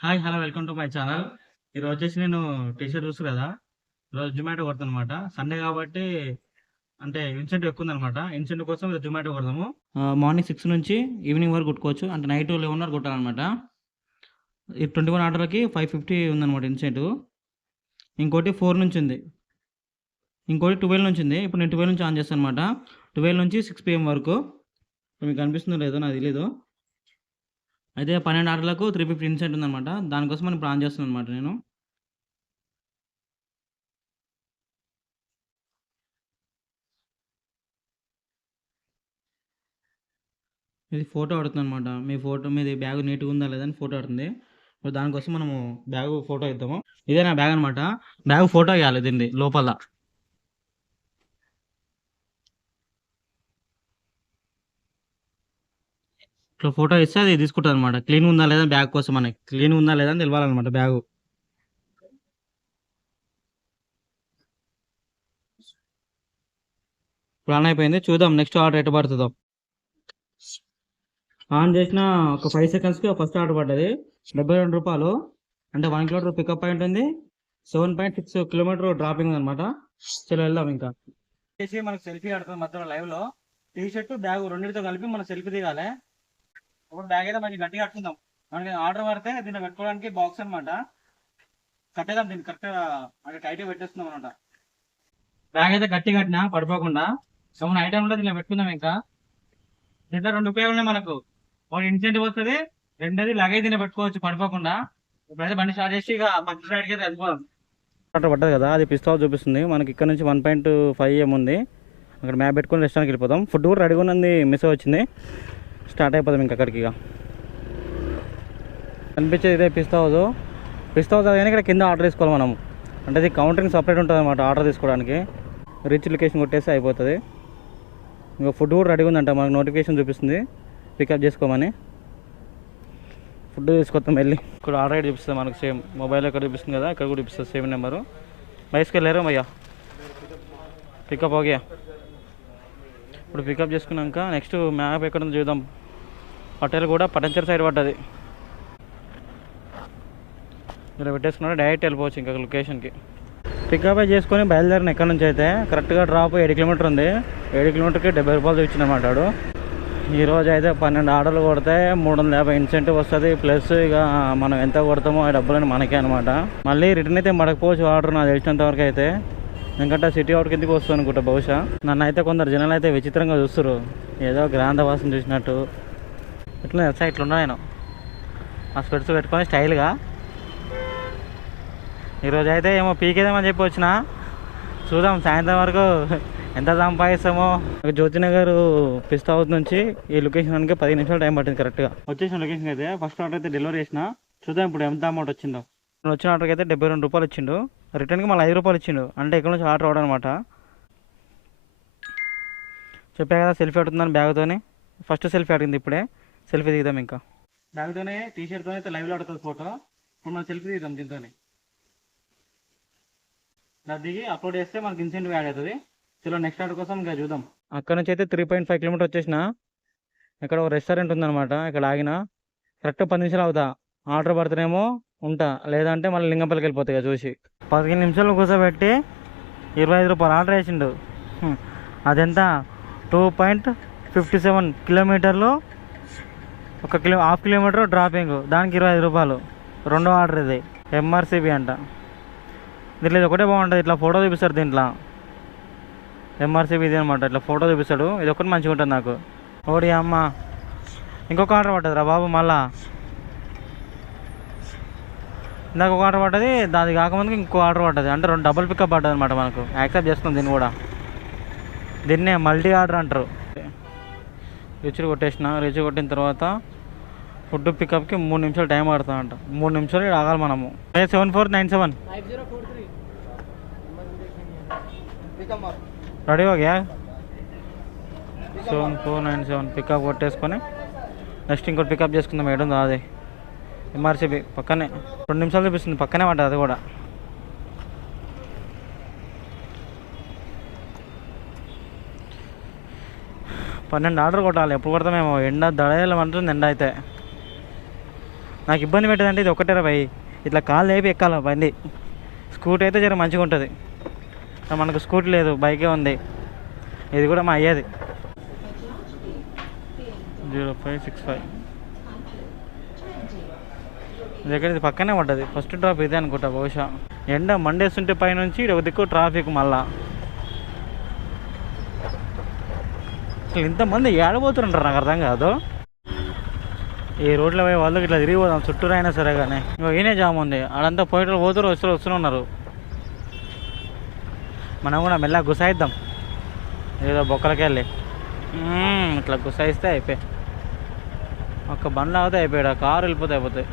Hi! Hello! Welcome to my channel. ఈరోజొచ్చేసి నేను T shirt చూస్తుర్రు గదా! ఈరోజు జొమాటో కొడతాననమాట. సండే కాబట్టి అంటే ఇన్సెంటివ్ ఎక్కువుందనమాట. ఇన్సెంటివ్ కోసం ఈరోజు జొమాటో కొడదాము. మార్నింగ్ 6 నుంచి ఈవినింగ్ వరకు కొట్టుకోవచ్చు. అంటే నైట్ 11 వరకు కొట్టాలనమాట. ఈ 21 ఆర్డర్‌లకి 550 ఉందనమాట ఇన్సెంటివ్. ఇంకోటి 4 నుంచి ఉంది. ఇంకోటి 12 నుంచి ఉంది. ఇప్పుడు నేను 12 నుంచి ఆన్ చేస్తాననమాట. 12 నుంచి 6 పీఎం వరకు. మీకు కనిపిస్తుందో లేదో నాకు తెలీదు. అయితే 12 ఆర్డర్‌లకు 350 ఇన్సెంట్ ఉందనమాట. దానికోసం మనం ఇప్పుడు ఆన్ చేస్తున్నాననమాట నేను. ఇది ఫోటో అడుగుతుందనమాట. మీ ఫోటో మీది బ్యాగ్ నీట్‌గా ఉందా లేదా అని ఫోటో అడుగుతుంది. ఇప్పుడు దానికోసం మనము బ్యాగు ఫోటో ఇద్దాము. ఇదే నా బ్యాగ్ అనమాట. బ్యాగ్ ఫోటో ఇయ్యాలి దీనిది లోపల. ఇట్లా ఫోటో ఇస్తే అది తీసుకుంటదనమాట. క్లీన్‌గా ఉందా లేదా బ్యాగ్ కోసం అని. క్లీన్‌గా ఉందా లేదా అని తెలవాలనమాట బ్యాగు. ఇప్పుడు ఆన్ అయిపోయింది. చూద్దాం నెక్స్ట్ ఆర్డర్ ఎటు పడుతదో. ఆన్ చేసిన ఒక 5 సెకండ్స్‌కి ఫస్ట్ ఆర్డర్ పడ్డది. రూ. 72 అంటే 1 కిలోమీటర్ పికప్ పాయింట్ ఉంది. 7.6 కిలోమీటర్ డ్రాపింగ్ ఉందనమాట. చలో వెళ్దాం ఇంకా. చేసి మనకు సెల్ఫీ ఆడుతుంది మధ్యలో లైవ్‌లో. టీ షర్ట్, బ్యాగ్ రెండిటితో కలిపి మనం సెల్ఫీ దిగాలి. ఇప్పుడు బ్యాగ్ అయితే మంచి గట్టిగా కట్టుకుందాం. మనకి ఆర్డర్ పడితే దీన్ని పెట్టుకోవడానికి బాక్స్ అనమాట. కట్టేద్దాం దీన్ని కరెక్ట్‌గా అంటే టైట్‌గా పెట్టేస్తున్నాం అనమాట. బ్యాగ్ అయితే గట్టిగా కట్టినా పడిపోకుండా. ఏమైనా ఐటమ్ ఉంటే దీనిలో పెట్టుకుందాం ఇంకా. దీంట్లో 2 ఉపయోగాలు ఉన్నాయి మనకు. ఒకటి ఇన్సెంటివ్ వస్తది. రెండోది లగేజ్ దీనిలో పెట్టుకోవచ్చు పడిపోకుండా. ఇప్పుడైతే బండి స్టార్ట్ చేసి ఇక మంచి రైడ్‌కి అయితే వెళ్ళిపోదాం. ఆర్డర్ పడ్డది కదా, అది పిస్తా చూపిస్తుంది. మనకి ఇక్కడ నుంచి 1.5 ఎం ఉంది. అక్కడ మ్యాప్ పెట్టుకొని రెస్టారెంట్కి వెళ్ళిపోదాం. ఫుడ్ కూడా రెడీగా ఉన్నది, మిస్ వచ్చింది. స్టార్ట్ అయిపోదాం ఇంకా అక్కడికి. ఇక కనిపించేది ఇదే పిస్తా హౌస్ కానీ ఇక్కడ కింద ఆర్డర్ తీసుకోవాలి మనం. అంటే ఇది కౌంటరింగ్ సపరేట్ ఉంటుంది అనమాట ఆర్డర్ తీసుకోవడానికి. రిచ్ లొకేషన్ కొట్టేసి అయిపోతుంది. ఇంకా ఫుడ్ కూడా రెడీగా ఉందంట, మనకు నోటిఫికేషన్ చూపిస్తుంది పికప్ చేసుకోమని. ఫుడ్ తీసుకొస్తాం వెళ్ళి. ఇక్కడ ఆర్డర్ అయితే చూపిస్తుంది మనకు సేమ్ మొబైల్ ఎక్కడ చూపిస్తుంది కదా, ఇక్కడ కూడా చూపిస్తుంది సేమ్ నెంబరు. బయస్కి వెళ్ళారు భయ్యా, పికప్ ఓకే. ఇప్పుడు పికప్ చేసుకున్నాక నెక్స్ట్ మ్యాప్ ఎక్కడ ఉందో చూద్దాం. హోటల్ కూడా పటంచర్ సైడ్ పడ్డది. ఇలా పెట్టేసుకున్నా డైరెక్ట్ వెళ్ళిపోవచ్చు ఇంకా లొకేషన్కి. పికప్ చేసుకొని బయలుదేరిన ఎక్కడి నుంచి అయితే కరెక్ట్గా డ్రాప్ 7 కిలోమీటర్ ఉంది. 7 కిలోమీటర్కి 70 రూపాయలు చూపించిందన్నమాట వాడు. ఈరోజు అయితే 12 ఆర్డర్లు కొడితే 350 ఇన్సెంటివ్ వస్తుంది. ప్లస్ ఇక మనం ఎంత కొడతామో ఆ డబ్బులని మనకే అనమాట. మళ్ళీ రిటర్న్ అయితే మడకపోవచ్చు ఆర్డర్ నాకు తెలిసినంత వరకు అయితే. ఎందుకంటే సిటీ అవుట్ కిందకి వస్తుంది అనుకుంటా బహుశా. నన్ను అయితే కొందరు జనాలు అయితే విచిత్రంగా చూస్తారు, ఏదో గ్రాంధ వాసన చూసినట్టు. ఇట్లా తెలుసా, ఇట్లున్నా నేను ఆ స్పెట్స్ పెట్టుకొని స్టైల్గా. ఈరోజు అయితే ఏమో పీకేదామని చెప్పి వచ్చిన. చూద్దాం సాయంత్రం వరకు ఎంత సంపాదిస్తామో. జ్యోతినగర్ పిస్తా హౌస్ నుంచి ఈ లొకేషన్కి 10 నిమిషాలు టైం పట్టింది కరెక్ట్గా. వచ్చేసిన లొకేషన్ అయితే ఫస్ట్ ఆర్డర్ అయితే డెలివరీ చేసిన. చూద్దాం ఇప్పుడు ఎంత అమౌంట్ వచ్చిందో. వచ్చిన ఆర్డర్కి అయితే 72 రూపాయలు ఇచ్చిండు. రిటర్న్కి మళ్ళీ 5 రూపాయలు ఇచ్చిండు. అంటే ఇక్కడ నుంచి ఆర్డర్ అవడం అనమాట. చెప్పా కదా సెల్ఫీ అడుగుతుందని బ్యాగ్తోనే. ఫస్ట్ సెల్ఫీ అడిగింది, ఇప్పుడే సెల్ఫీ దిగుదాం ఇంకా. బ్యాగ్తోనే టీ షర్ట్తో అయితే లైవ్లో అడుగుతుంది ఫోటో. ఇప్పుడు మనం సెల్ఫీ దిగుదాం దీంతోనే. దాన్ని దిగి అప్లోడ్ చేస్తే మనకి ఇన్సెంటివ్ యాడ్ అవుతుంది. చలో నెక్స్ట్ ఆర్డర్ కోసం ఇంకా చూద్దాం. అక్కడ నుంచి అయితే 3.5 కిలోమీటర్ వచ్చేసిన. ఇక్కడ ఒక రెస్టారెంట్ ఉందన్నమాట, ఇక్కడ ఆగిన. కరెక్ట్ 10 నిమిషాలు అవుతా. ఆర్డర్ పడితేనేమో ఉంటా, లేదంటే మళ్ళీ లింగంపల్లికి వెళ్ళిపోతాయి కదా చూసి. 15 నిమిషాలు కూర్చోబెట్టి 25 రూపాయలు ఆర్డర్ వేసిండు. అదెంత 2.57 కిలోమీటర్లు. హాఫ్ కిలోమీటర్ డ్రాపింగ్, దానికి 25 రూపాయలు. రెండో ఆర్డర్ ఇది, ఎంఆర్సిబి అంట. దీంట్లో ఇది ఒకటే బాగుంటుంది, ఇట్లా ఫోటో చూపిస్తారు దీంట్లో. ఎంఆర్సిబి ఇది అనమాట, ఇట్లా ఫోటో చూపిస్తాడు. ఇది ఒకటి మంచిగా ఉంటుంది నాకు. ఓడి అమ్మ, ఇంకొక ఆర్డర్ పట్టదు రా బాబు మళ్ళా. ఇందాక ఒక ఆర్డర్ పడ్డది, దాని కాకముందుకు ఇంకో ఆర్డర్ పడ్డది. అంటే 2 డబుల్ పికప్ పడ్డది అనమాట మనకు. యాక్సెప్ట్ చేస్తున్నాం దీన్ని కూడా. దీన్నే మల్టీ ఆర్డర్ అంటారు. రిచ్ కొట్టేసిన. రిచ్ కొట్టిన తర్వాత ఫుడ్ పికప్కి 3 నిమిషాలు టైం పడుతుందంట. 3 నిమిషాలు ఇక్కడ ఆగాలి మనము. 7497 రెడీ ఓకే. 7497 పికప్ కొట్టేసుకొని నెక్స్ట్ ఇంకోటి పికప్ చేసుకుందాం. ఏడుందో అది ఎంఆర్సిబి పక్కనే. 2 నిమిషాలు చూపిస్తుంది, పక్కనే పడ్డది అది కూడా. పన్నెండు ఆర్డర్ కొట్టాలి. ఎప్పుడు కొడతామేమో, ఎండ దడేయాలంటుంది ఎండ అయితే. నాకు ఇబ్బంది పెట్టదంటే ఇది ఒకటే భయ్, ఇట్లా కాళ్ళు లేపి ఎక్కాలి బండి. స్కూటీ అయితే జర మంచిగా ఉంటుంది, మనకు స్కూటీ లేదు, బైకే ఉంది. ఇది కూడా మా అయ్యేది 0565 దగ్గర. ఇది పక్కనే పడ్డది, ఫస్ట్ డ్రాప్ ఇదే అనుకుంటా బహుశా. ఎండ మండేస్తుంటే పైనుంచి ఒక దిక్కు ట్రాఫిక్. మళ్ళా అసలు ఇంతమంది ఏడబోతుంటారు నాకు అర్థం కాదు. ఈ రోడ్లో పోయే వాళ్ళకి ఇట్లా తిరిగిపోదాం చుట్టూరు అయినా సరే. కానీ ఇంకో ఈయనే జామ్ ఉంది, అడంతా పోయేటో పోతురు వస్తూనే ఉన్నారు. మనం కూడా మెల్లగా గుసాయిద్దాం ఏదో బొక్కలకి వెళ్ళి. ఇట్లా గుసాయిస్తే అయిపోయి ఒక్క బండ్లు అవుతే అయిపోయాడు, కారు వెళ్ళిపోతే అయిపోతాయి.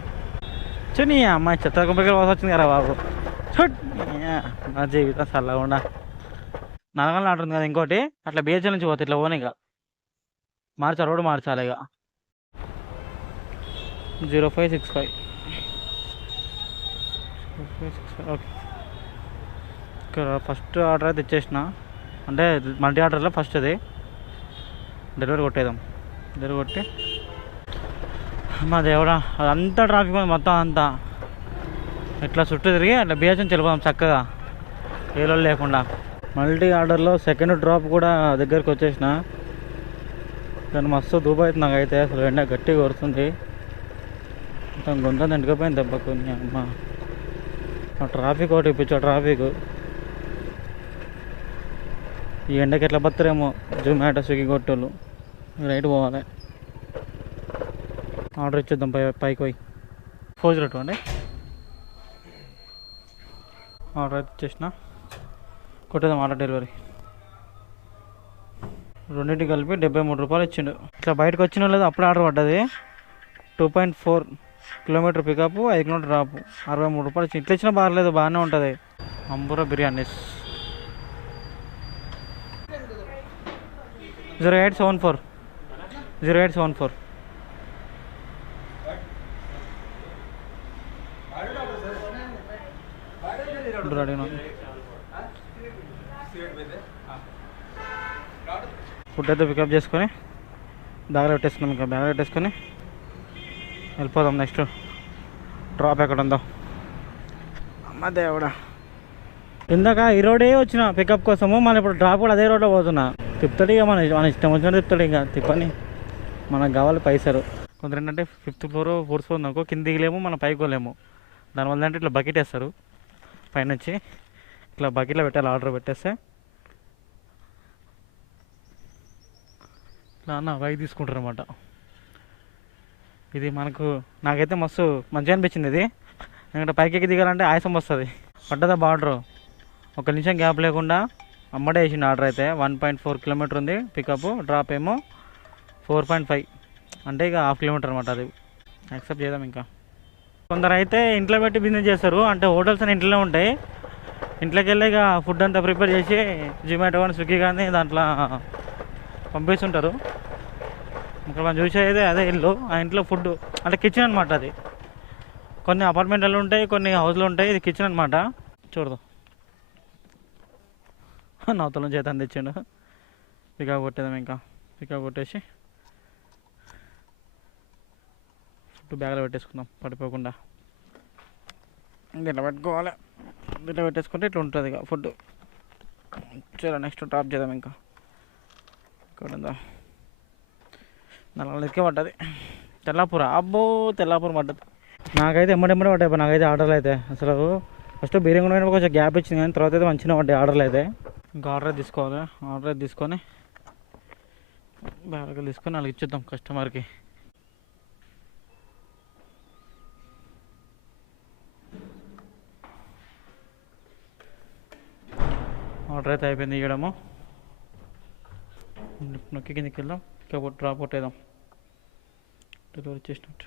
చూని అమ్మాయి చెత్త కుంపకి వాస వచ్చింది కదా బాబు. నా జీవితం చల్లకుండా నల్గొండ ఆడుతుంది కదా ఇంకోటి, అట్లా బీహెచ్ఎల్ నుంచి పోతే ఇట్లా పోనీ. ఇక మార్చాలి, రోడ్డు మార్చాలి. ఇక 0565 ఓకే. ఇక్కడ ఫస్ట్ ఆర్డర్ అయితే ఇచ్చేసిన, అంటే మల్టీ ఆర్డర్లో ఫస్ట్ అది డెలివరీ కొట్టేద్దాం. డెలివరీ కొట్టి మా దేవుడా అదంతా ట్రాఫిక్ ఉంది మొత్తం అంతా. ఇట్లా చుట్టూ తిరిగి అట్లా బీచ్ నుంచి వెళ్ళిపోదాం చక్కగా, ఏలో లేకుండా. మల్టీ ఆర్డర్లో సెకండ్ డ్రాప్ కూడా దగ్గరికి వచ్చేసిన, కానీ మస్తు దూపు అవుతుంది నాకైతే. అసలు ఎండ గట్టిగా కొడుతుంది, మొత్తం గొంత ఎండుకపోయింది దెబ్బకు. అమ్మ ఆ ట్రాఫిక్ ఒకటి పిచ్చో ట్రాఫిక్. ఈ ఎండకి ఎట్లా బతారేమో జొమాటో స్విగ్గీ కొట్టోళ్ళు. రైట్ పోవాలి, ఆర్డర్ ఇచ్చేద్దాం. పైకి పోయి 402 అండి ఆర్డర్ అయితే ఇచ్చేసిన, కొట్టేద్దాం ఆర్డర్ డెలివరీ. రెండింటికి కలిపి 73 రూపాయలు ఇచ్చిండు. ఇట్లా బయటకు వచ్చిన లేదు, అప్పుడే ఆర్డర్ పడ్డది. 2.4 కిలోమీటర్ పికప్, 5 కిలోమీటర్ డ్రాప్, 63 రూపాయలు ఇచ్చి. ఇట్లా ఇచ్చినా బాగలేదు, బాగానే ఉంటుంది. అంబూరా బిర్యానీస్ 0874 0874 ఫుడ్ అయితే పికప్ చేసుకొని బ్యాగ్లో పెట్టేసుకున్నాం. ఇంకా బ్యాగ్లో పెట్టేసుకొని వెళ్ళిపోదాం. నెక్స్ట్ డ్రాప్ ఎక్కడ ఉందో. అమ్మ దేవుడా, ఇందాక ఈ రోడే వచ్చిన పికప్ కోసము, మళ్ళీ ఇప్పుడు డ్రాప్ కూడా అదే రోడ్లో పోతున్నా. తిప్పుతాడు ఇక, మన ఇష్టం వచ్చినట్టు తిప్పుతాడు. ఇంకా తిప్పని, మనకు కావాలి పైసలు. కొందరు ఏంటంటే 5th ఫ్లోర్ 4th ఫ్లోర్ అనుకో, కిందికి లేము మనం పైకి పోలేము. దానివల్ల అంటే ఇట్లా బకెట్ వేస్తారు పైనుంచి, ఇట్లా బకెట్లో పెట్టాలి. ఆర్డర్ పెట్టేస్తే ఇట్లా అన్న పైకి తీసుకుంటారు అనమాట. ఇది నాకైతే మస్తు మంచిగా అనిపించింది ఇది. ఎందుకంటే పైకి దిగాలంటే ఆయాసం వస్తుంది. పడ్డదా బార్డరు, 1 నిమిషం గ్యాప్ లేకుండా అమ్మడే వేసిండు ఆర్డర్ అయితే. 1.4 కిలోమీటర్ ఉంది పికప్, డ్రాప్ ఏమో 4.5, అంటే ఇక 1/2 కిలోమీటర్ అనమాట. అది యాక్సెప్ట్ చేద్దాం. ఇంకా కొందరు అయితే ఇంట్లో పెట్టి బిజినెస్ చేస్తారు, అంటే హోటల్స్ అని ఇంట్లోనే ఉంటాయి. ఇంట్లోకి వెళ్ళి ఇక ఫుడ్ అంతా ప్రిపేర్ చేసి జొమాటో కానీ స్విగ్గీ కానీ దాంట్లో పంపిస్తుంటారు. ఇక్కడ మనం చూసేది అదే ఇల్లు, ఆ ఇంట్లో ఫుడ్ అంటే కిచెన్ అనమాట. అది కొన్ని అపార్ట్మెంట్లు ఉంటాయి, కొన్ని హౌస్లు ఉంటాయి. ఇది కిచెన్ అనమాట. చూడదు నవతల చేత తెచ్చిండు. పికప్ కొట్టేదాం. ఇంకా పికప్ కొట్టేసి ఫుడ్ బ్యాగ్లో పెట్టేసుకుందాం పడిపోకుండా. దీంట్లో పెట్టుకోవాలి, దీంట్లో పెట్టేసుకుంటే ఇట్లా ఉంటుంది ఇక ఫుడ్. చలో నెక్స్ట్ టాప్ చేద్దాం. ఇంకా ఇక్కడ ఉందా, 4 పడ్డది. తెల్లాపూర, అబ్బో తెల్లాపూర పడ్డది. నాకైతే ఎమ్మడెమ్మడే పడ్డాయి. నాకైతే ఆర్డర్లు అయితే అసలు ఫస్ట్ బిర్యానీ కూడా కొంచెం గ్యాప్ ఇచ్చింది, కానీ తర్వాత అయితే మంచిగా పడ్డాయి ఆర్డర్లు అయితే. ఇంకా ఆర్డర్ తీసుకోవాలి. ఆర్డర్ తీసుకొని బ్యాగ్కి తీసుకొని వాళ్ళకి ఇచ్చేద్దాం కస్టమర్కి. ఆర్డర్ అయితే అయిపోయింది. ఇవ్వడము నొక్కి కిందకి వెళ్దాం. ఇంకా డ్రాప్ కొట్టేద్దాం. డెలివరీ చేసినట్టు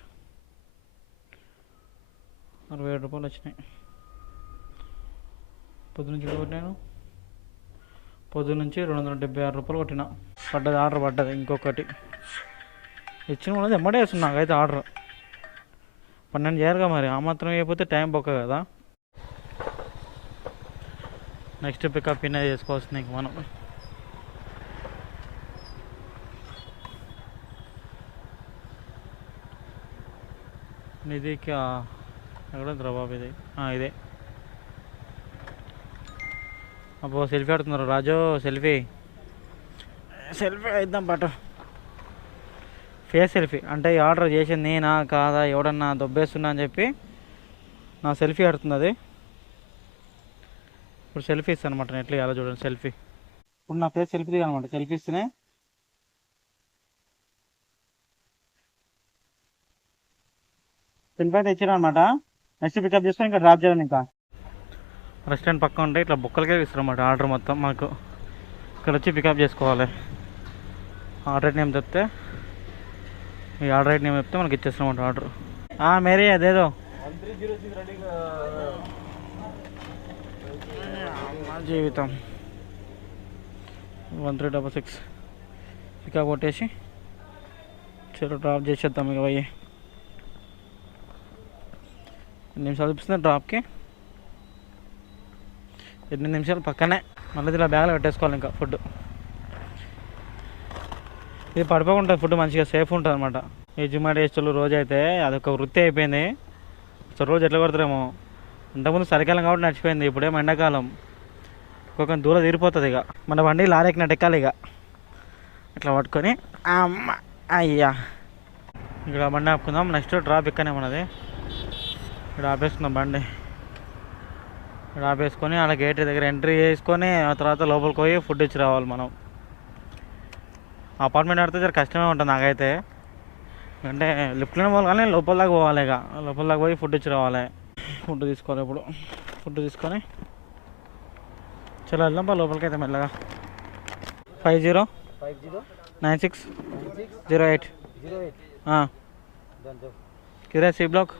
67 రూపాయలు వచ్చినాయి. పొద్దునుంచి కొట్టినాను, పొద్దున్నుంచి 276 రూపాయలు కొట్టిన. పడ్డది ఆర్డర్ పడ్డది. ఇంకొకటి ఇచ్చిన వాళ్ళది ఎమ్మడే వేస్తుంది నాకైతే ఆర్డర్. 12 చేయాలిగా మరి, ఆ మాత్రం అయిపోతే టైం బొక్క కదా. నెక్స్ట్ పికప్ ఇన్ చేసుకోవాల్సింది ఇంక మనం. ఇది ఎక్కడ ఉందిరా బాబు ఇది ఇదే. అబ్బో సెల్ఫీ ఆడుతున్నారు రాజు. సెల్ఫీ ఇద్దాం పట్టు. ఫేస్ సెల్ఫీ అంటే ఈ ఆర్డర్ చేసింది నేనా కాదా ఎవడన్నా దొబ్బేస్తున్నా అని చెప్పి నా సెల్ఫీ ఆడుతుంది అది. ఇప్పుడు సెల్ఫీ ఇస్తాను అనమాట. ఎట్లా ఇవ్వాలో చూడండి సెల్ఫీ. ఇప్పుడు నా ఫేస్ సెల్ఫీ దిగానమాట. సెల్ఫీ ఇస్తేనే సెల్ఫీ అయితే ఇచ్చాను అనమాట. నెక్స్ట్ పికప్ చేసుకొని ఇంకా డ్రాప్ చేయాలి. ఇంకా రెస్టారెంట్ పక్క ఉంటే ఇట్లా బుక్కలకే ఇస్తారు అన్నమాట ఆర్డర్ మొత్తం. మాకు ఇక్కడ వచ్చి పికప్ చేసుకోవాలి. ఆర్డర్ నేమ్ చెప్తే ఈ ఆర్డర్ నేమ్ చెప్తే మనకి ఇచ్చేస్తాం అన్నమాట ఆర్డర్. మేరీ అదేదో జీవితం 1366 పికప్ కొట్టేసి చలో డ్రాప్ చేసేద్దాం. ఇక పోయి 8 నిమిషాలు చూపిస్తుంది డ్రాప్కి. 8 నిమిషాలు పక్కనే. మళ్ళీ ఇలా బ్యాగ్లో పెట్టేసుకోవాలి. ఇంకా ఫుడ్ ఇది పడిపోకుండా ఫుడ్ మంచిగా సేఫ్ ఉంటుంది అనమాట. ఈ జొమాటో టేస్టులు రోజు అయితే అదొక వృత్తి అయిపోయింది. అసలు రోజు ఎట్లా కొడతారేమో. ఇంతకుముందు చలికాలం కాబట్టి నడిచిపోయింది. ఇప్పుడేమో ఎండాకాలం. ఒక్కొక్క దూరం తీరిపోతుంది. ఇక మన బండి లారెక్కినట్టు ఎక్కాలి. ఇక ఇట్లా పట్టుకొని అమ్మ అయ్యా ఇక్కడ బండి ఆపుకుందాం. నెక్స్ట్ డ్రాప్ ఇక్కనే మనది. ఇక్కడ ఆపేసుకుందాం బండి. ఇక్కడ ఆపేసుకొని అలా గేట్ దగ్గర ఎంట్రీ చేసుకొని ఆ తర్వాత లోపలికి పోయి ఫుడ్ ఇచ్చి రావాలి మనం. అపార్ట్మెంట్ ఆడితే జర కష్టమే ఉంటుంది నాకైతే. అంటే లిఫ్ట్లోనే పోవాలి కానీ లోపల దాకా పోవాలి. ఇక లోపల దాకా పోయి ఫుడ్ ఇచ్చి రావాలి. ఫుడ్ తీసుకోవాలి. ఇప్పుడు ఫుడ్ తీసుకొని చలో వెళ్దాం లోపలికి అయితే మెల్లగా. 509608 కిరా సి బ్లాక్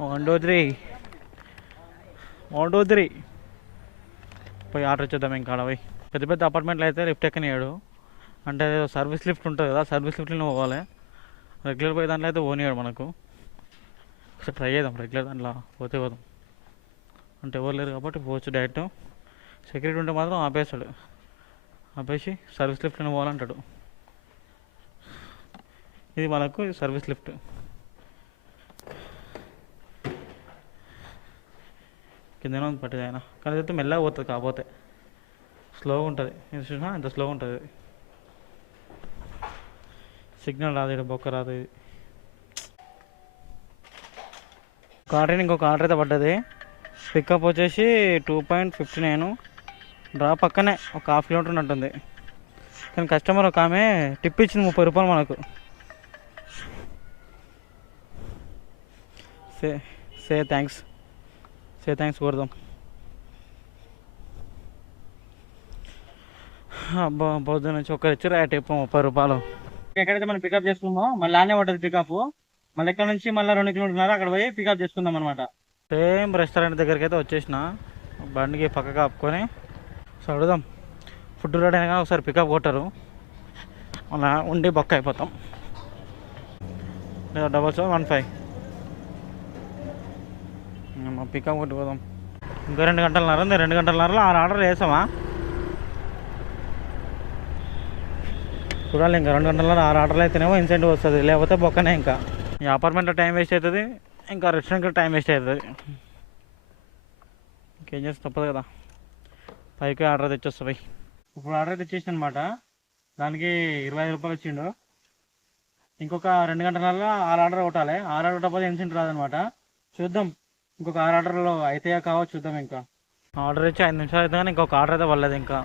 123 పోయి ఆర్డర్ ఇచ్చేద్దాం. ఇంకా ఆడ పోయి పెద్ద పెద్ద అపార్ట్మెంట్లో అయితే లిఫ్ట్ ఎక్కనియాడు. అంటే సర్వీస్ లిఫ్ట్ ఉంటుంది కదా, సర్వీస్ లిఫ్ట్లో పోవాలి. రెగ్యులర్ పోయి దాంట్లో అయితే పోనీయాడు మనకు. ఒకసారి ట్రై చేద్దాం. రెగ్యులర్ దాంట్లో పోదాం. అంటే ఎవరు లేరు కాబట్టి పోవచ్చు డైరెక్ట్. సెక్యూరిటీ ఉంటే మాత్రం ఆపేస్తాడు. ఆపేసి సర్వీస్ లిఫ్ట్లోనే పోవాలంటాడు. ఇది మనకు సర్వీస్ లిఫ్ట్. కిందనే ఉంది పట్టేది ఆయన. కానీ అయితే మెల్లగా పోతుంది. కాకపోతే స్లోగా ఉంటుంది. చూసినా ఎంత స్లోగా ఉంటుంది. సిగ్నల్ రాదు. ఇక్కడ బొక్క రాదు. ఇది ఒక ఆర్డర్ ఇంకొక ఆర్డర్ అయితే పడ్డది. పికప్ వచ్చేసి 2.59. డ్రాప్ పక్కనే ఒక 1/2 కిలోమీటర్ ఉన్నట్టుంది. కానీ కస్టమర్ ఒక ఆమె టిప్ ఇచ్చింది 30 రూపాయలు మనకు. సే థ్యాంక్స్ కొడదాం. అబ్బా పొద్దున్న నుంచి ఒక్కరు ఇచ్చారు ఆ టిప్ 30 రూపాయలు. ఎక్కడైతే మనం పికప్ చేసుకున్నామో మళ్ళీ ఆనే పడ్డది పికప్. మళ్ళీ ఇక్కడ నుంచి మళ్ళీ 2 కిలోమీటర్లు అక్కడ పోయి పికప్ చేసుకుందాం అనమాట. సేమ్ రెస్టారెంట్ దగ్గరికి అయితే వచ్చేసిన. బండికి పక్కగా ఆపుకొని సో అడుగుదాం. ఫుడ్ రెడీ అయినా కానీ ఒకసారి పికప్ కొట్టారు. అలా ఉండి బొక్క అయిపోతాం. 7715 పికప్ కొట్టి పోదాం. ఇంకా 2 గంటలన్నర ఉంది. 2 గంటలన్నరలో 6 ఆర్డర్లు వేసామా చూడాలి. ఇంకా 2 గంటలన్నర 6 ఆర్డర్లు అయితేనేమో ఇన్సెంటివ్ వస్తుంది. లేకపోతే బొక్కనే. ఇంకా ఈ అపార్ట్మెంట్లో టైం వేస్ట్ అవుతుంది. ఇంకా రెస్టారెంట్లో టైం వేస్ట్ అవుతుంది. ఇంకేం చేస్తే తప్పదు కదా. పైకి ఆర్డర్ తెచ్చొస్తాయి. ఇప్పుడు ఆర్డర్ తెచ్చేసిన అనమాట. దానికి 25 రూపాయలు వచ్చిండు. ఇంకొక 2 గంటలలో 6 ఆర్డర్ కొట్టాలి. 6 ఆర్డర్ కొట్టకపోతే ఇన్సెంటివ్ రాదనమాట. చూద్దాం ఇంకొక 6 ఆర్డర్లో అయితే కావచ్చు. చూద్దాం. ఇంకా ఆర్డర్ ఇచ్చి 5 నిమిషాలు అయితే కానీ ఇంకొక ఆర్డర్ అయితే పడలేదు. ఇంకా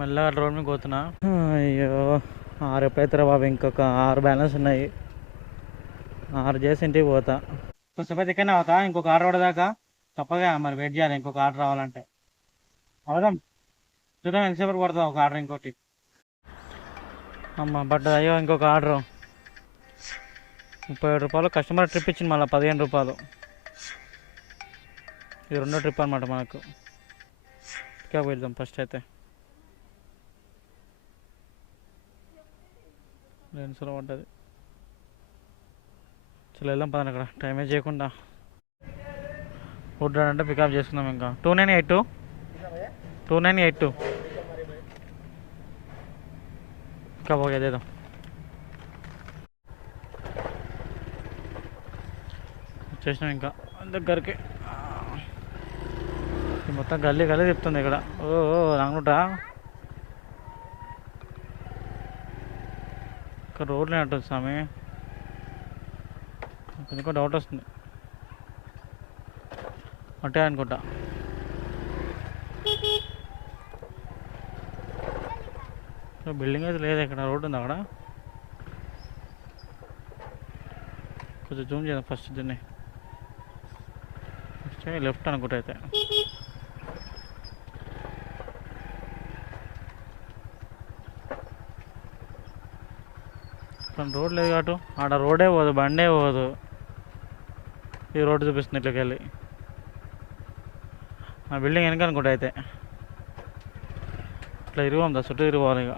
మెల్లగా రోడ్ మీద పోతున్నా. అయ్యో 6 ఎప్పుడైతే బాబు. ఇంకొక 6 బ్యాలెన్స్ ఉన్నాయి. 6 చేసి ఇంటికి పోతా. కొంచెంసేపు ఎక్కడనే అవుతా. ఇంకొక ఆర్డర్ పడదాకా తప్పగా మరి వెయిట్ చేయాలి. ఇంకొక ఆర్డర్ రావాలంటే అవుదాం. చూద్దాం ఎంతసేపు పడుతుంది ఒక ఆర్డర్. ఇంకోటి అమ్మ పడ్డది. అయ్యో ఇంకొక ఆర్డరు 37 రూపాయలు. కస్టమర్ ట్రిప్ ఇచ్చింది మళ్ళీ 15 రూపాయలు. ఇది 2వ ట్రిప్ అనమాట మనకు. ఇంకా వెళ్దాం ఫస్ట్ అయితే. లెన్స్లో పడ్డది. చలో వెళ్దాం పదండి. అక్కడ టైం వేస్ట్ చేయకుండా ఫుడ్ అంటే పికప్ చేసుకుందాం. ఇంకా 2982 ఇంకా పోయేదేదో. వచ్చేసినాం ఇంకా దగ్గరికి. మొత్తం గల్లీ గల్లీ చెప్తుంది ఇక్కడ. ఓ రాంగుంటా ఇక్కడ రోడ్లు అంటుంది స్వామి. ఎందుకో డౌట్ వస్తుంది, అంటే అనుకుంటా. బిల్డింగ్ అయితే లేదు ఇక్కడ, రోడ్డు ఉంది అక్కడ. కొంచెం జూమ్ చేద్దాం ఫస్ట్ దీన్ని. లెఫ్ట్ అనుకుంటా అయితే. కానీ రోడ్ లేదు కాబట్టి ఆడ రోడే పోదు, బండే పోదు. ఈ రోడ్డు చూపిస్తుంది ఇట్లకి వెళ్ళి. ఆ బిల్డింగ్ వెనక అనుకుంటా అయితే. ఇట్లా ఇరుగుందా, చుట్టూ ఇరుగుపోవాలి ఇక.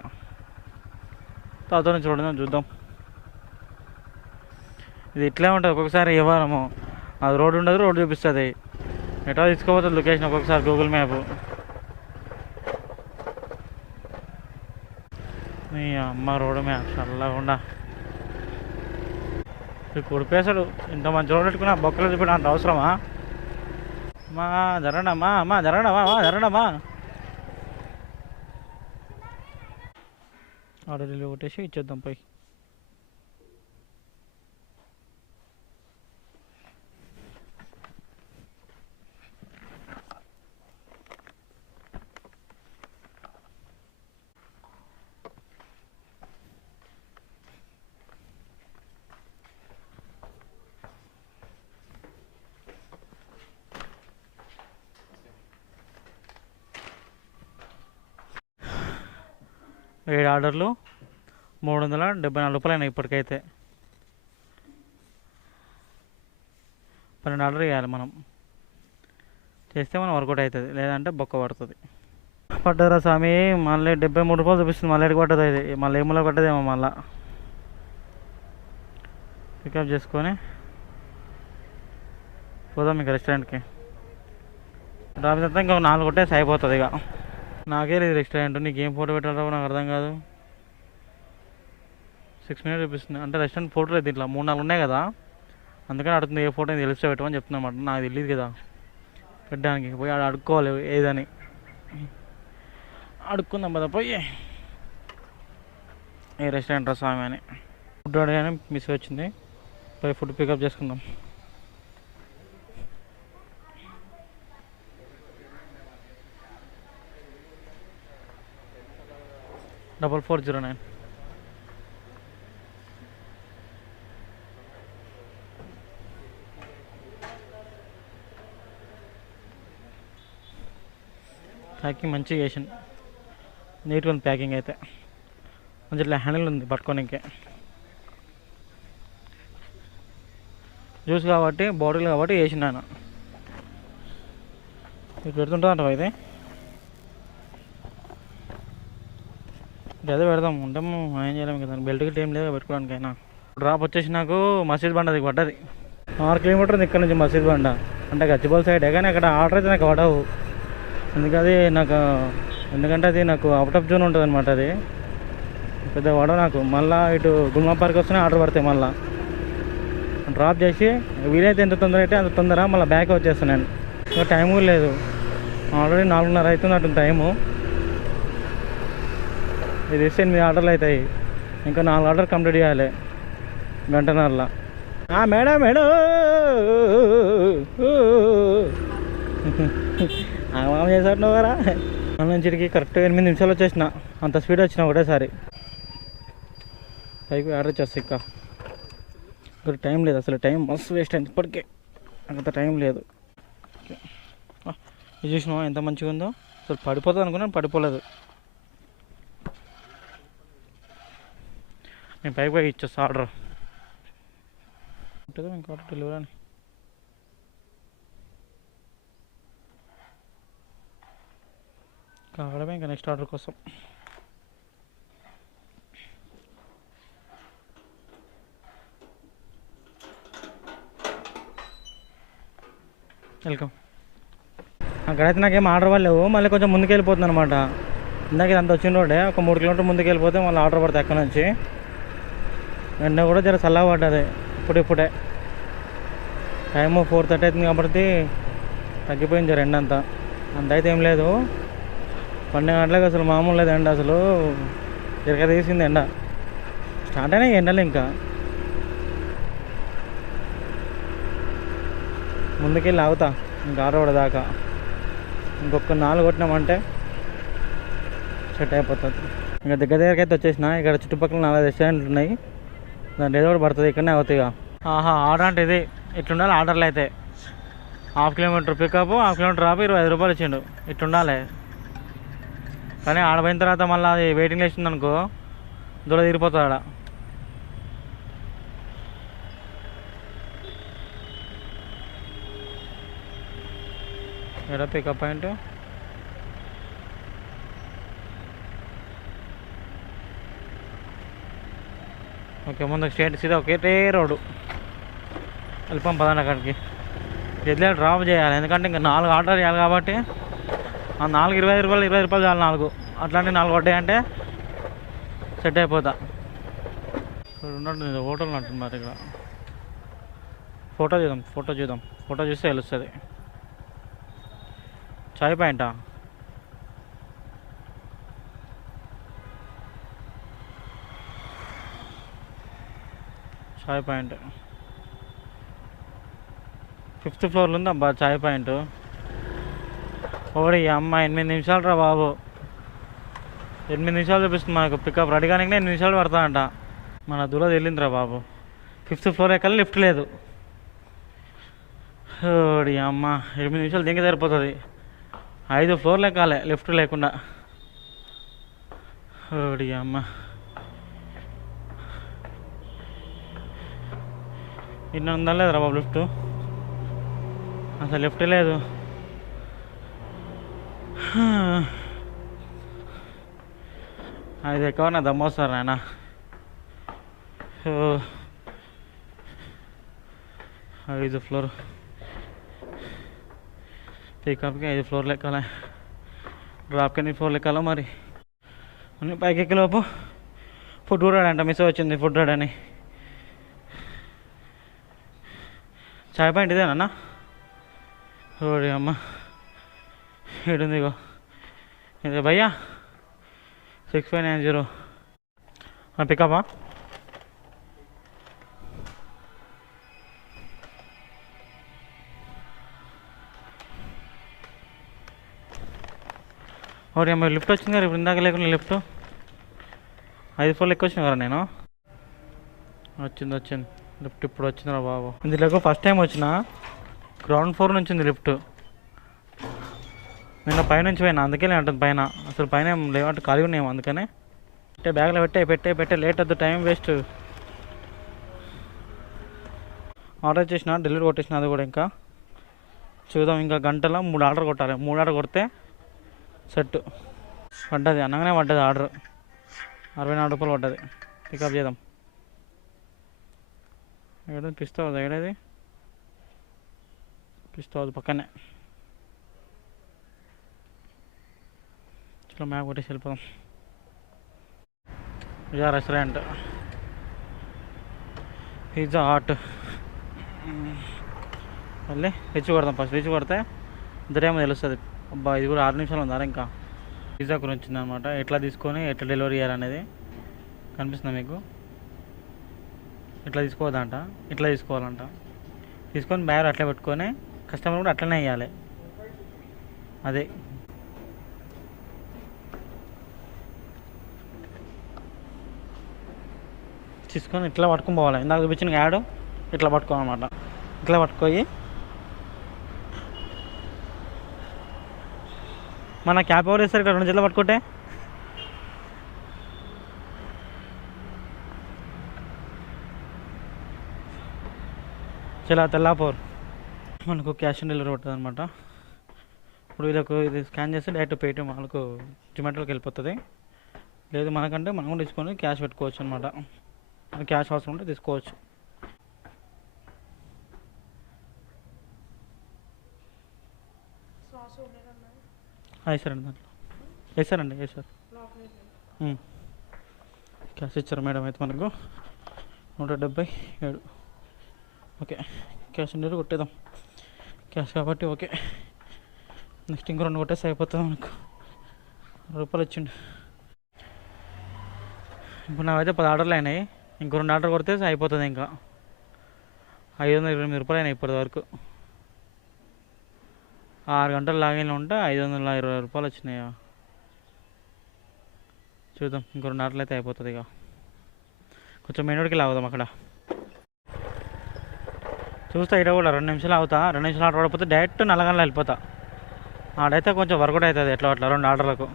తాత నుంచి రోడ్డు చూద్దాం. ఇది ఇట్లే ఉంటుంది ఒక్కొక్కసారి. ఏ వారము అది రోడ్డు ఉండదు, రోడ్డు చూపిస్తుంది. ఎట్లా తీసుకోపోతుంది లొకేషన్ ఒక్కొక్కసారి గూగుల్ మ్యాప్. నీ అమ్మ రోడ్డు మ్యాప్ చల్లకుండా కుడిపేసాడు. ఇంత మంచి రోడ్డు పెట్టుకున్నా బొక్కలు చూపెట్టు అంత అవసరమా? మా జరగడమ్మా, అమ్మా జరగడమా, జరగడమా. ఆర్డర్ కొట్టేసి ఇచ్చేద్దాం పై. ఏడు ఆర్డర్లు 374 రూపాయలు ఇప్పటికైతే. 12 ఆర్డర్ చేయాలి మనం. చేస్తే మనం వర్కౌట్ అవుతుంది, లేదంటే బొక్క పడుతుంది. పడ్డరా స్వామి, మళ్ళీ 73 రూపాయలు చూపిస్తుంది. మళ్ళీ ఎడికి పట్టదు ఇది, మళ్ళీ ఏములో పట్టదేమో. మళ్ళీ పికప్ చేసుకొని పోదాం ఇంకా రెస్టారెంట్కి. డ్రాప్ చేస్తే ఇంకా 4 కొట్టేసి అయిపోతుంది ఇక. నాకే లేదు రెస్టారెంట్, నీకేం ఫోటో పెట్టాలో నాకు అర్థం కాదు. 6 minutes చూపిస్తుంది అంటే రెస్టారెంట్ ఫోటో లేదు దీంట్లో. 3-4 ఉన్నాయి కదా, అందుకని అడుగుతుంది ఏ ఫోటో తెలిస్తే పెట్టమని చెప్తున్నమాట. నాకు తెలియదు కదా పెట్టడానికి. పోయి ఆడ అడుక్కోవాలి ఏదని. అడుక్కుందాం కదా పోయి ఏ రెస్టారెంట్ రా స్వామి అని. ఫుడ్ అడగానే మిస్ వచ్చింది, పోయి ఫుడ్ పికప్ చేసుకుందాం. డబల్ 409. ప్యాకింగ్ మంచిగా చేసింది, నీట్గా ఉంది ప్యాకింగ్ అయితే. మంచి ఇట్లా హ్యాండిల్ ఉంది పట్టుకోనికే. జ్యూస్ కాబట్టి బాటిల్ కాబట్టి వేసిండు ఆయన. ఇది పెడుతుంటుంది అంట అయితే. అదే పెడదాం, ఉంటాము ఏం చేయలేము కదా. బెల్ట్ గిట్ ఏం లేదు పెట్టుకోవడానికైనా. డ్రాప్ వచ్చేసి నాకు మసీద్ బండ అది పడ్డది. 6 కిలోమీటర్ ఉంది ఇక్కడ నుంచి మసీద్ బండ. అంటే గచ్చిబౌల్ సైడే, కానీ అక్కడ ఆర్డర్ అయితే నాకు పడవు. ఎందుకంటే అది నాకు అవుట్ ఆఫ్ జోన్ ఉంటుంది అనమాట. అది పెద్ద పడవు నాకు. మళ్ళీ ఇటు గుల్మా పార్క్ వస్తేనే ఆర్డర్ పడతాయి. మళ్ళీ డ్రాప్ చేసి వీలైతే ఎంత తొందర అయితే అంత తొందర మళ్ళీ బ్యాక్ వచ్చేస్తాను నేను. ఇంకా టైం కూడా లేదు, ఆల్రెడీ 4:30 అవుతుంది అటు టైము. ఇది ఇస్తే 8 ఆర్డర్లు అవుతాయి. ఇంకా 4 ఆర్డర్ కంప్లీట్ చేయాలి గంటన్నరలో. మేడం మేడం ఆగమాగం చేసాడు కదా. మన నుంచి కరెక్ట్ 8 నిమిషాలు వచ్చేసిన. అంత స్పీడ్ వచ్చిన ఒకటేసారి. పైకి ఆర్డర్ వచ్చేస్తా. ఇక్కడ టైం లేదు అసలు, టైం మస్తు వేస్ట్ అయింది ఇప్పటికే. అంత టైం లేదు. ఇది చూసినా ఎంత మంచిగా ఉందో. అసలు పడిపోతుంది అనుకున్నాను, పడిపోలేదు. నేను పైకి పోయి ఇచ్చేస్తా ఆర్డర్. ఉంటుందో ఇంకా ఆర్డర్ డెలివరీ అని. కావడమే ఇంకా నెక్స్ట్ ఆర్డర్ కోసం. వెల్కమ్. అక్కడైతే నాకేం ఆర్డర్ పడలేవు. మళ్ళీ కొంచెం ముందుకు వెళ్ళిపోతుంది అనమాట. ఇందాక ఇదంతా వచ్చిన రోడ్డే, ఒక 3 కిలోమీటర్ ముందుకు వెళ్ళిపోతే మళ్ళీ ఆర్డర్ పడతాయి అక్కడ నుంచి. ఎండ కూడా జర చల్లగా పడ్డది ఇప్పుడే. టైము 4:30 అవుతుంది కాబట్టి తగ్గిపోయింది ఎండ అంత అయితే ఏం లేదు. 12 గంటలకు అసలు మామూలు లేదు ఎండ, అసలు తిరగ తీసింది ఎండ. స్టార్ట్ అయినాయి ఎండలు ఇంకా. ముందుకెళ్ళి ఆగుతా ఇంకా ఆరోడ దాకా. ఇంకొక 4 కొట్టినామంటే సెట్ అయిపోతుంది. ఇంకా దగ్గరికి అయితే వచ్చేసిన. ఇక్కడ చుట్టుపక్కల 4 రెస్టారెంట్లు ఉన్నాయి. దాంట్లో ఏదో ఒకటి పడుతుంది, ఇక్కడనే అవుతాయి. ఆర్డర్ అంటే ఇది ఇట్లుండాలి. ఆర్డర్లు అయితే 1/2 కిలోమీటర్ పికప్, 1/2 కిలోమీటర్ ఆపి 25 రూపాయలు ఇచ్చిండు. ఇట్లుండాలి. కానీ ఆడపోయిన తర్వాత మళ్ళీ అది వెయిటింగ్ లిస్ట్ ఉందనుకో దూడ తీరిపోతుంది ఆడ. ఎక్కడ పికప్ పాయింట్? ఓకే, ముందు స్ట్రేట్ సీదా ఒకటే రోడ్డు వెళ్ళిపోం. పదండి అక్కడికి. జల్దీ డ్రాప్ చేయాలి, ఎందుకంటే ఇంకా 4 ఆర్డర్ చేయాలి కాబట్టి. ఆ 4 25 రూపాయలు, 20 రూపాయలు చాలు 4. అట్లాంటివి 4 కొట్టాయంటే సెట్ అయిపోతా. ఇక్కడ ఉన్నట్టు హోటల్ ఉన్నట్టు మరి. ఇక్కడ ఫోటో చూద్దాం. ఫోటో చూస్తే తెలుస్తుంది. చాయ్ పాయింటా? చాయ్ పాయింట్ 5th ఫ్లోర్లో ఉంది అబ్బా చాయ్ పాయింట్. ఓడి అమ్మ 8 నిమిషాలు రా బాబు. 8 నిమిషాలు చూపిస్తుంది మనకు. పికప్ రెడీ కానీ 8 నిమిషాలు పడతానంట. మన దూరం వెళ్ళిందిరా బాబు. 5th ఫ్లోర్ ఎక్కాలి, లిఫ్ట్ లేదు. ఓడి అమ్మ 8 నిమిషాలు దీనికి సరిపోతుంది. 5 ఫ్లోర్లు ఎక్కాలి లిఫ్ట్ లేకుండా. ఓడి అమ్మ ఇన్న ఉందా లేదురా బాబు లిఫ్ట్? అసలు లిఫ్ట్ లేదు. అది ఎక్కువ నా దమ్మొస్తారు ఆయన. 5 ఫ్లోర్ పికప్కి 5 ఫ్లోర్లు ఎక్కాలి. డ్రాప్కి 8 ఫ్లోర్లు ఎక్కాలో మరి. అన్నీ పైకి ఎక్కేలోపు ఫుడ్ కూడా అంట మిస్ వచ్చింది. ఫుడ్ అని చాయ్ పాయింట్ ఇదేనా? ఓడి అమ్మ ఏడుంది ఇగో ఇదే భయ్యా. 6590 పికపా? ఓడి అమ్మ లిఫ్ట్ వచ్చింది కదా ఇప్పుడు. ఇందాక లేకుండా లిఫ్ట్ 5 ఫ్లోర్లు ఎక్కువ వచ్చింది కదా నేను. వచ్చింది లిఫ్ట్ ఇప్పుడు వచ్చిందిరా బాబు. ఇందులోకి ఫస్ట్ టైం వచ్చిన. గ్రౌండ్ ఫ్లోర్ నుంచి ఉంది లిఫ్ట్. నేను పైనుంచి పోయినా, అందుకే ఉంటుంది పైన. అసలు పైన లేవంటే ఖాళీ ఉన్నాయేమో, అందుకనే బ్యాగ్లో పెట్టే లేట్ వద్దు, టైం వేస్ట్. ఆర్డర్ చేసిన, డెలివరీ కొట్టేసిన. అది కూడా ఇంకా చూద్దాం. ఇంకా గంటలో 3 ఆర్డర్ కొట్టాలి. 3 ఆర్డర్ కొడితే సెట్ పడ్డది. అనగానే పడ్డది ఆర్డర్. 64 రూపాయలు పడ్డది. పికప్ చేద్దాం. ఏడది పిస్తావు? ఏడది పిస్తావు పక్కనే. చలో మ్యాప్ కొట్టేసి వెళ్ళిపోదాం. Pizza restaurant, pizza hot. మళ్ళీ రిచ్ కొడదాం. ఫస్ట్ రిచ్ కొడితే ఇద్దరేమో తెలుస్తుంది. అబ్బా ఇది కూడా 6 నిమిషాలు ఉందా ఇంకా. పిజ్జా గురించి ఉందన్నమాట. ఎట్లా తీసుకొని ఎట్లా డెలివరీ చేయాలనేది కనిపిస్తుందా మీకు? ఇట్లా తీసుకోవద్దంట, ఇట్లా తీసుకోవాలంట. తీసుకొని బ్యాగ్ అట్లా పెట్టుకొని కస్టమర్ కూడా అట్లనే వేయాలి. అదే తీసుకొని ఇట్లా పట్టుకొని పోవాలి. ఇందాక చూపించిన యాడ్ ఇట్లా పట్టుకోవాలన్నమాట. ఇట్లా పట్టుకోయి మన క్యాప్ ఎవరు వేస్తారు ఇక్కడ 2 చేతులు పట్టుకుంటే? చాలా తెల్లాపూర్ మనకు క్యాష్ ఆన్ డెలివరీ పడుతుంది అనమాట. ఇప్పుడు ఇది స్కాన్ చేస్తే డైరెక్ట్ పేటిఎం వాళ్ళకు జొమాటోకి వెళ్ళిపోతుంది. లేదు మనకంటే మనం కూడా తీసుకొని క్యాష్ పెట్టుకోవచ్చు అనమాట. క్యాష్ అవసరం ఉంటే తీసుకోవచ్చు. వేసారండి దాంట్లో. వేసారు. క్యాష్ ఇచ్చారు మేడం. అయితే మనకు 177. ఓకే క్యాష్ ఉండేది కొట్టేద్దాం. క్యాష్ కాబట్టి ఓకే. నెక్స్ట్ ఇంకో 2 కొట్టేసి అయిపోతుంది మనకు. రూపాయలు వచ్చిండు. ఇప్పుడు నాకైతే 10 ఆర్డర్లు అయినాయి. ఇంకో 2 ఆర్డర్ కొడితే అయిపోతుంది. ఇంకా 528 రూపాయలు అయినాయి ఇప్పటి వరకు. 6 గంటలు లాగిన్లో ఉంటే 520 రూపాయలు వచ్చినాయా. చూద్దాం, ఇంకో 2 ఆర్డర్లు అయితే అయిపోతుంది. ఇక కొంచెం మెయిన్ రోడ్కి లాగుదాం. అక్కడ చూస్తా, ఇక్కడ కూడా 2 నిమిషాలు అవుతా. 2 నిమిషాలు ఆర్డర్ పడిపోతే డైరెక్ట్ నల్లగంలో వెళ్ళిపోతా. ఆడైతే కొంచెం వర్కౌట్ అవుతుంది ఎట్లా అట్లా 2 ఆర్డర్లకు.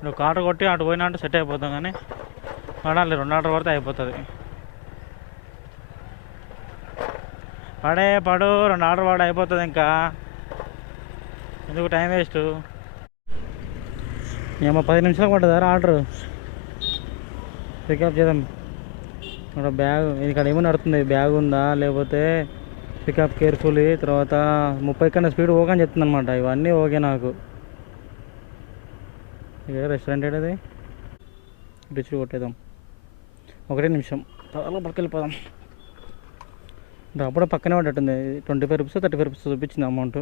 నువ్వు ఒక ఆర్డర్ కొట్టి అటు పోయినా అంటే సెట్ అయిపోతాం, కానీ పడాలి 2 ఆర్డర్ పడితే అయిపోతుంది. పడు 2 ఆర్డర్ పడి అయిపోతుంది. ఇంకా ఎందుకు టైం వేస్ట్. ఏమో 10 నిమిషాలకు పడ్డదా ఆర్డర్. పికప్ చేద్దాం. ఇక్కడ బ్యాగ్, ఇక్కడ ఏమో నడుతుంది, బ్యాగ్ ఉందా లేకపోతే పికప్ కేర్ఫుల్లీ, తర్వాత 30 కన్నా స్పీడ్ ఓకే అని చెప్తుంది అనమాట. ఇవన్నీ ఓకే నాకు. ఇక రెస్టారెంట్ ఏది రిచ్ కొట్టేద్దాం. 1 నిమిషం చాలా పక్కకి వెళ్ళిపోదాం. అప్పుడే పక్కనే పడ్డట్టుంది. 25 రూపీస్ 35 రూపీస్ చూపించింది అమౌంట్.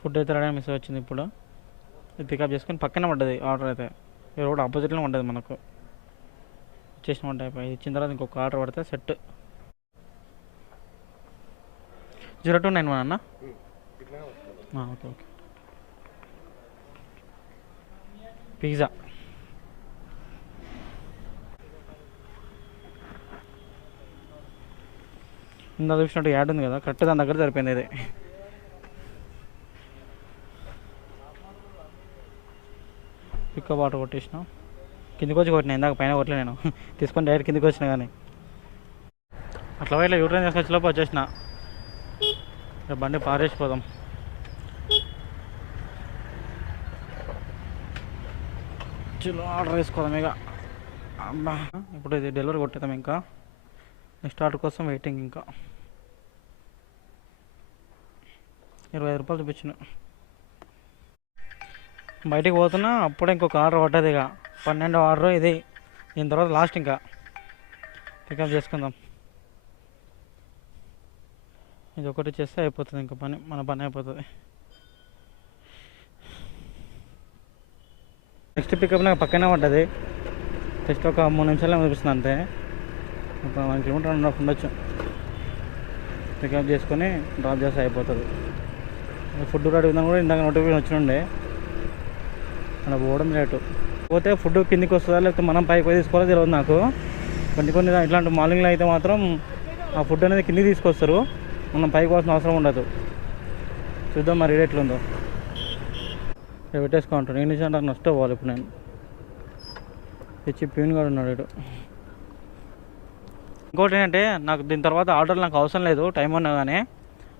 ఫుడ్ అయితే రెడీ మిస్ వచ్చింది. ఇప్పుడు ఇది పికప్ చేసుకొని పక్కనే పడ్డది ఆర్డర్ అయితే. ఈ రోడ్ ఆపోజిట్లో ఉంటుంది మనకు. చేసిన వంట అయిపోయి ఇచ్చిన తర్వాత ఇంకొక ఆర్డర్ పడితే సెట్. 0291 అన్న. Okay okay. పిజ్జా ఇందా చూసినట్టు యాడ్ ఉంది కదా, కరెక్ట్ దాని దగ్గర సరిపోయింది. ఇది పికప్ ఆర్డర్ కొట్టేసిన. కిందికి వచ్చి కొట్టిన, ఇందాక పైన కొట్టలే నేను. తీసుకొని డైరెక్ట్ కిందికి వచ్చిన, కానీ అట్లా ఇట్లా యూటర్న్ చేసుకొచ్చేలోపు వచ్చేసిన. బండి పారేసిపోదాం. చలో ఆర్డర్ వేసుకోదాం ఇక. అమ్మా, ఇప్పుడు ఇది డెలివరీ కొట్టేద్దాం. ఇంకా నెక్స్ట్ ఆర్డర్ కోసం వెయిటింగ్. ఇంకా 25 రూపాయలు చూపించిన. బయటికి పోతున్నా, అప్పుడే ఇంకొక ఆర్డర్ పడ్డది. ఇక 12వ ఆర్డర్ ఇది. దీని తర్వాత లాస్ట్. ఇంకా పికప్ చేసుకుందాం. ఇది ఒకటి చేస్తే అయిపోతుంది. ఇంకా మన పని అయిపోతుంది. నెక్స్ట్ పికప్ నాకు పక్కనే పడ్డది. జస్ట్ ఒక 3 నిమిషాలు చూపిస్తుంది అంతే. ఒక 1 కిలోమీటర్ ఉండొచ్చు. పికప్ చేసుకొని డ్రాప్ చేస్తే అయిపోతుంది. ఫుడ్ రెడీ ఉందని కూడా ఇందాక నోటిఫికేషన్ వచ్చినుండే. అక్కడ పోవడం లేటు. పోతే ఫుడ్ కిందికి వస్తుందా లేకపోతే మనం పైకి పోయి తీసుకోవాలో తెలియదు నాకు. కొన్ని ఇట్లాంటి మార్నింగ్లో అయితే మాత్రం ఆ ఫుడ్ అనేది కిందికి తీసుకొస్తారు. మనం పైకి పోవాల్సిన అవసరం ఉండదు. చూద్దాం మరి ఎట్లుందో. పెట్టేసుకుంటాను. నేను నుంచి నాకు నష్టం పోవాలి. ఇప్పుడు నేను తెచ్చి ప్యూన్ కూడా ఉన్నాడు ఇటు. ఇంకోటి ఏంటంటే, నాకు దీని తర్వాత ఆర్డర్ నాకు అవసరం లేదు, టైం ఉన్నా కానీ.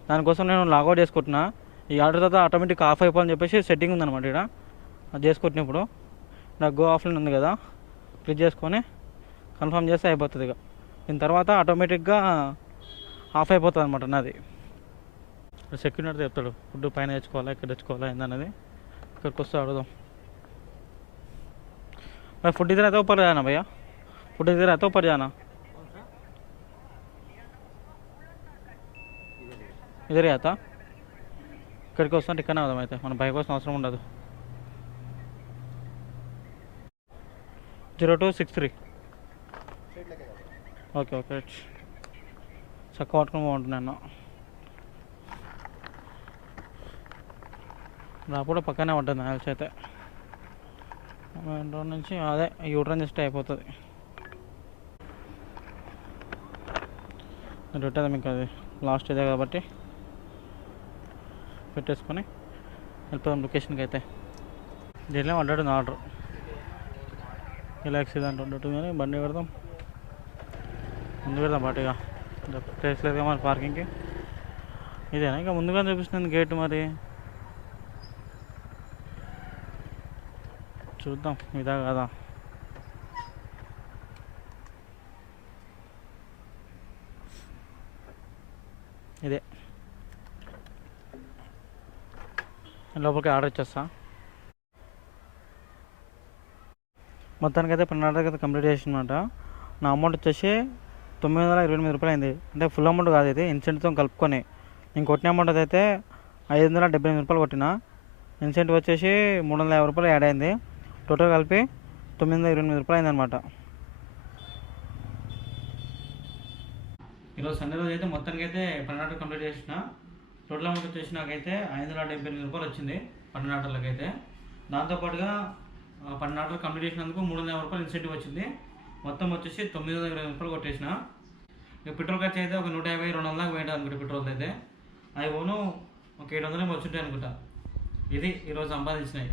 దానికోసం నేను లాగౌట్ చేసుకుంటున్నా. ఈ ఆర్డర్ తర్వాత ఆటోమేటిక్ ఆఫ్ అయిపోవాలని చెప్పేసి సెట్టింగ్ ఉందన్నమాట. ఇక్కడ అది చేసుకుంటున్నప్పుడు నాకు గో ఆఫ్లైన్ ఉంది కదా, క్లిక్ చేసుకొని కన్ఫర్మ్ చేస్తే అయిపోతుంది. ఇక దీని తర్వాత ఆటోమేటిక్గా ఆఫ్ అయిపోతుంది అనమాట నాది. సెక్యూరిటీ చెప్తాడు ఫుడ్ పైన తెచ్చుకోవాలా ఇక్కడ తెచ్చుకోవాలా ఏందనేది. ఇక్కడికి వస్తే అడుగుదాం. भाई फुड इधर आता ऊपर जाना भैया, फुड इधर आता ऊपर जाना, ఇదే అత ఇక్కడికి వస్తాను టిక్కనే అవుదాం. అయితే మన బైక్ కోసం అవసరం ఉండదు. 0263 ఓకే ఓకే. చక్క పట్టుకుని బాగుంటున్నాను. రాపూడ పక్కనే ఉంటుంది నాకు అయితే. మెయిన్ రోడ్ నుంచి అదే యూటర్న్ జస్ట్ అయిపోతుంది. పెట్టేదా మీకు అది లాస్ట్ ఇదే కాబట్టి పెట్టేసుకొని వెళ్ళిపోదాం లొకేషన్కి. అయితే దీనిలో వండటం ఆర్డర్ ఇలా యాక్సిడెంట్ ఉండటం కానీ బండి పెడదాం, ముందు పెడదాం పాటిగా. ప్లేస్ లేదు కదా మరి పార్కింగ్కి. ఇదేనా ఇంకా ముందుగా చూపిస్తుంది గేట్. మరి చూద్దాం ఇదా కదా. ఇదే లోపలికి ఆర్డర్ ఇచ్చేస్తా. మొత్తానికైతే 12 ఆర్డర్ అయితే కంప్లీట్ చేసినమాట. నా అమౌంట్ వచ్చేసి 928 రూపాయలు అయింది. అంటే ఫుల్ అమౌంట్ కాదు, ఇది ఇన్సెంటివ్తో కలుపుకొని. నేను కొట్టిన అమౌంట్ అయితే 578 రూపాయలు కొట్టిన. ఇన్సెంటివ్ వచ్చేసి 350 రూపాయలు యాడ్ అయింది. టోటల్ కలిపి 928 రూపాయలు అయిందనమాట. ఈరోజు సండే రోజు అయితే మొత్తానికి అయితే 12 ఆర్డర్ కంప్లీట్ చేసిన. టోటల్ అమౌంట్ వచ్చేసి నాకైతే 578 రూపాయలు వచ్చింది 12 ఆర్డర్లకి అయితే. దాంతోపాటుగా 12 ఆర్డర్ కంప్లీట్ చేసినందుకు 350 రూపాయలు ఇన్సెంటివ్ వచ్చింది. మొత్తం వచ్చేసి 920 రూపాయలు కొట్టేసిన. ఇక పెట్రోల్ ఖర్చు అయితే ఒక 150-200 దాకా పోయింది అనుకుంటా. పెట్రోల్ అయితే అవి పోను ఒక 700 వచ్చింటాయి అనుకుంటా. ఇది ఈరోజు సంపాదించినాయి.